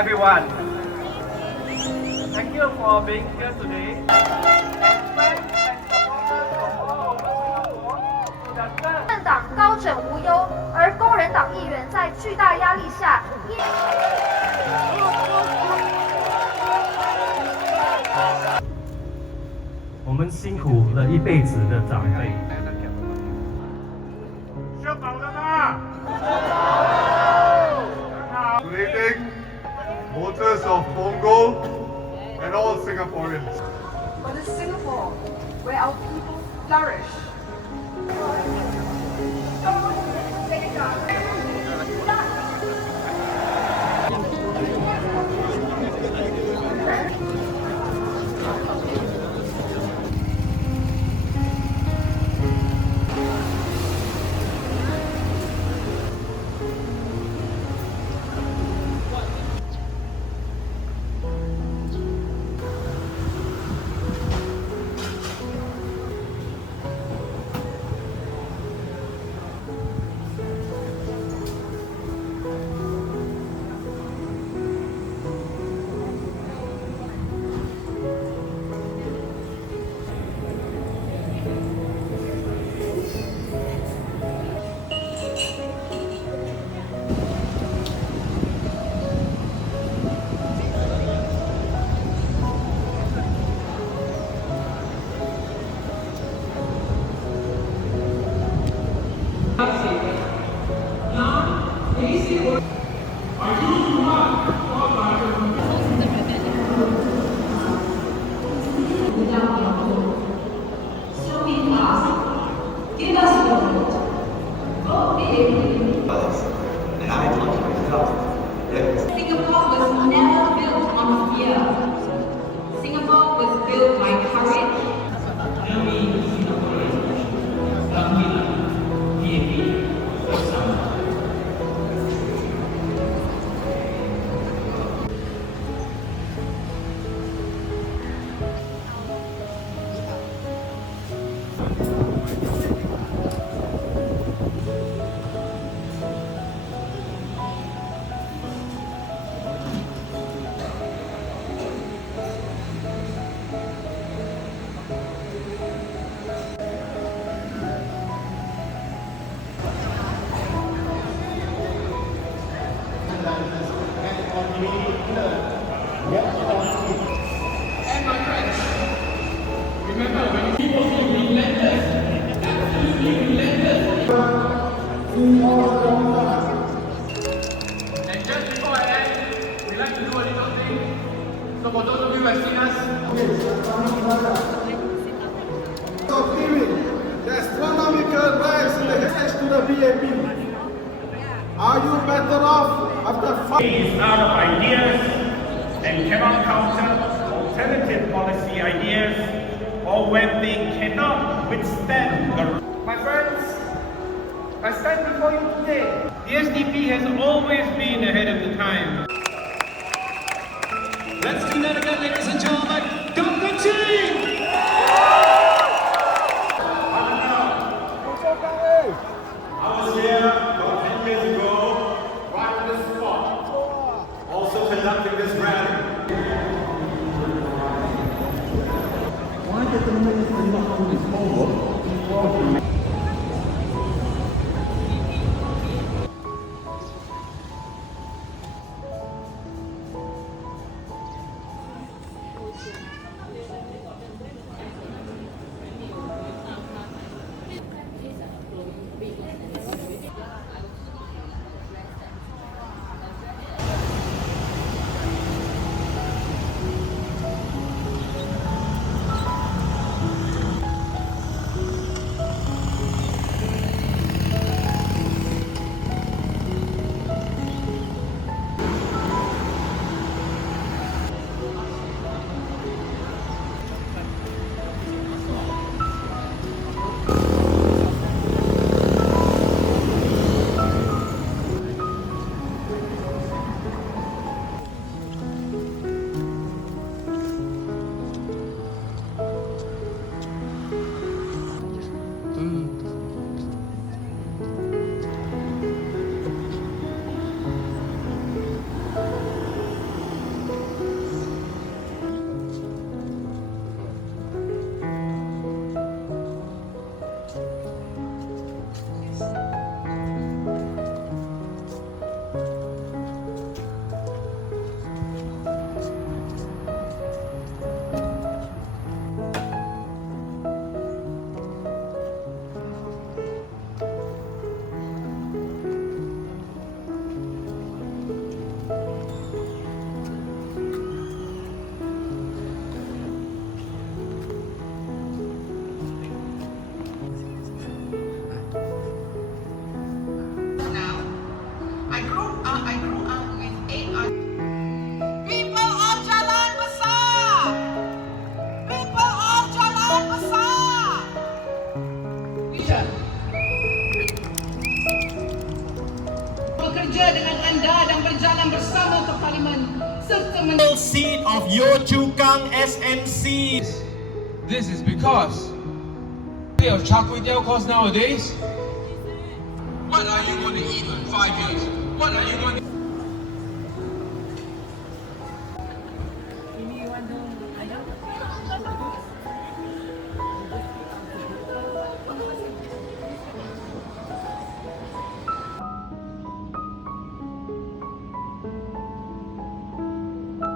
everyone. Thank you for being here today. And friends and supporters from all over Singapore, so that 政党高枕无忧，而工人党议员在巨大压力下，我们辛苦了一辈子的长辈。吃饱了吗？ Good evening, voters of Punggol and all Singaporeans. For this Singapore, where our people flourish. Singapore was never built on fear. Singapore was built by courage. And my friends, remember when people say relentless, absolutely relentless. And just before I end, we like to do a little thing. So for those of you who have seen us, the astronomical rise in the access to the BAP. Are you better off after 5 is out of ideas and cannot counter alternative policy ideas, or when they cannot withstand the... My friends, I stand before you today. The SDP has always been ahead of the time. let's do that again, ladies and gentlemen. Government team! I was here about 10 years ago, right on this spot, also conducting this rally. Why did the minister not put it forward before he berjalan bersama ke Parlimen serta seat of Yio Chu Kang SMC. This is because of char kway teow cost nowadays. What are you going to eat in 5 years? What are you going to